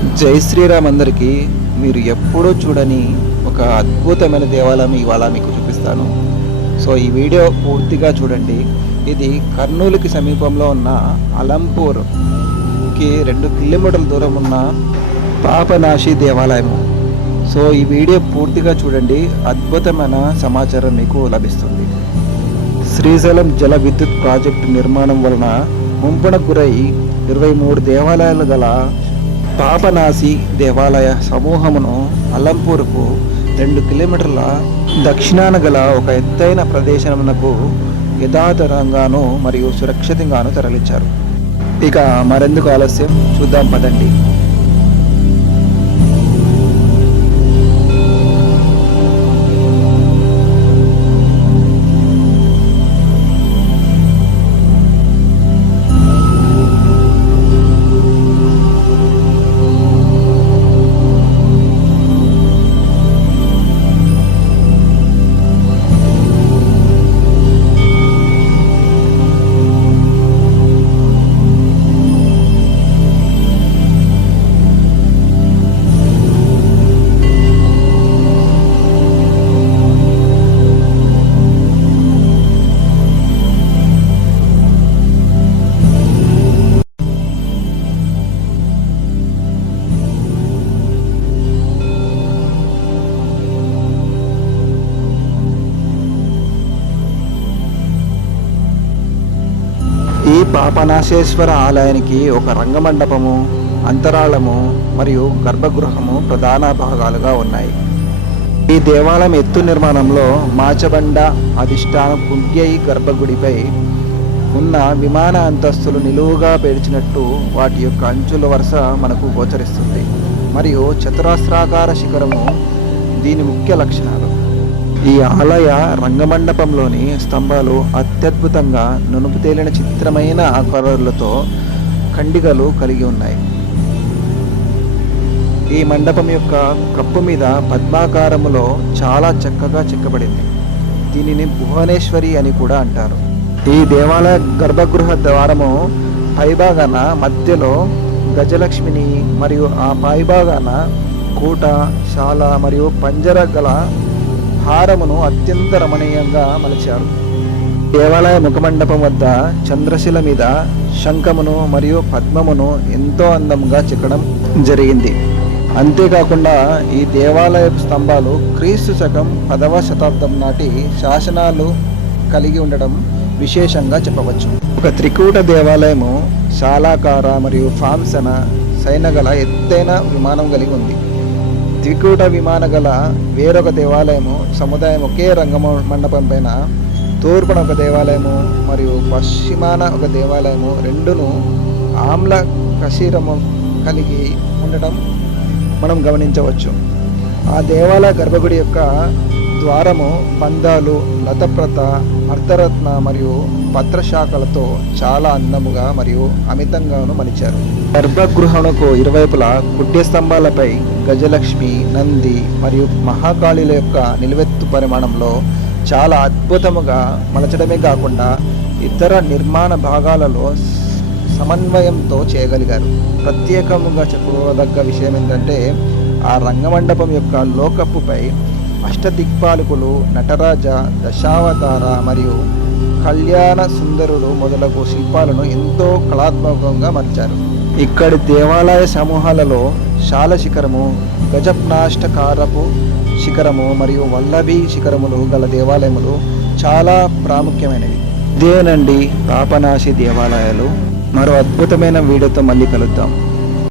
జై శ్రీరామ్ అందరికీ. మీరు ఎప్పుడూ చూడని ఒక అద్భుతమైన దేవాలయం ఇవాళ మీకు చూపిస్తాను. సో ఈ వీడియో పూర్తిగా చూడండి. ఇది కర్నూలుకి సమీపంలో ఉన్న అలంపూర్కి 2 కిలోమీటర్ల దూరం ఉన్న పాపనాశి దేవాలయము. సో ఈ వీడియో పూర్తిగా చూడండి, అద్భుతమైన సమాచారం మీకు లభిస్తుంది. శ్రీశైలం జల విద్యుత్ ప్రాజెక్టు నిర్మాణం వలన ముంపునకు గురై 23 దేవాలయాలు గల పాపనాశి దేవాలయ సమూహమును అలంపూర్కు 2 కిలోమీటర్ల దక్షిణాన గల ఒక ఎత్తైన ప్రదేశమునకు యథాతథంగాను మరియు సురక్షితంగాను తరలించారు. ఇక మరెందుకు ఆలస్యం, చూద్దాం పదండి. ఈ పాపనాశేశ్వర ఆలయానికి ఒక రంగమండపము, అంతరాళము మరియు గర్భగృహము ప్రధాన భాగాలుగా ఉన్నాయి. ఈ దేవాలయం ఎత్తు నిర్మాణంలో మాచబండ అధిష్టాన కుండ్యై గర్భగుడిపై ఉన్న విమాన అంతస్తులు నిలువుగా పేర్చినట్టు వాటి యొక్క అంచుల వరుస మనకు గోచరిస్తుంది. మరియు చతురస్రాకార శిఖరము దీని ముఖ్య లక్షణాలు. ఈ ఆలయ రంగమండపంలోని స్తంభాలు అత్యద్భుతంగా నునుపు తేలిన చిత్రమైన ఆకారాలతో ఖండికలు కలిగి ఉన్నాయి. ఈ మండపం యొక్క కప్పు మీద పద్మాకారములో చాలా చక్కగా చెక్కబడింది. దీనిని భువనేశ్వరి అని కూడా అంటారు. ఈ దేవాలయ గర్భగృహ ద్వారము పైభాగాన మధ్యలో గజలక్ష్మిని మరియు ఆ పైభాగాన కూట, శాల మరియు పంజర గల హారమును అత్యంత రమణీయంగా మలిచారు. దేవాలయ ముఖమండపం వద్ద చంద్రశిల మీద శంఖమును మరియు పద్మమును ఎంతో అందంగా చెక్కడం జరిగింది. అంతేకాకుండా ఈ దేవాలయ స్తంభాలు క్రీస్తు శకం 10వ శతాబ్దం నాటి శాసనాలు కలిగి ఉండడం విశేషంగా చెప్పవచ్చు. ఒక త్రికూట దేవాలయము శాలాకార మరియు ఫాంసన సైనగల ఎత్తైన విమానం కలిగి ఉంది. త్రికూట విమాన గల వేరొక దేవాలయము సముదాయం ఒకే మండపం పైన తూర్పున ఒక దేవాలయము మరియు పశ్చిమాన ఒక దేవాలయము రెండును ఆమ్ల కశీరము కలిగి ఉండటం మనం గమనించవచ్చు. ఆ దేవాలయ గర్భగుడి యొక్క ద్వారము పందాలు, లతప్రత, అర్ధరత్న మరియు పత్రశాఖలతో చాలా అందముగా మరియు అమితంగాను మలిచారు. గర్భగృహమునకు ఇరువైపులా కుడ్య స్తంభాలపై గజలక్ష్మి, నంది మరియు మహాకాళిల యొక్క నిలువెత్తు పరిమాణంలో చాలా అద్భుతముగా మలచడమే కాకుండా ఇతర నిర్మాణ భాగాలలో సమన్వయంతో చేయగలిగారు. ప్రత్యేకముగా చెప్పుకోదగ్గ విషయం ఏంటంటే ఆ రంగమండపం యొక్క లోకప్పుపై అష్టదిక్పాలకులు, నటరాజ, దశావతార మరియు కళ్యాణ సుందరుడు మొదలగు శిల్పాలను ఎంతో కళాత్మకంగా మలిచారు. ఇక్కడి దేవాలయ సమూహాలలో శాల శిఖరము, గజప్నాష్టకారపు శిఖరము మరియు వల్లభి శిఖరములు గల దేవాలయములు చాలా ప్రాముఖ్యమైనవి. ఇదేనండి పాపనాశి దేవాలయాలు. మరో అద్భుతమైన వీడియోతో మళ్ళీ కలుద్దాం.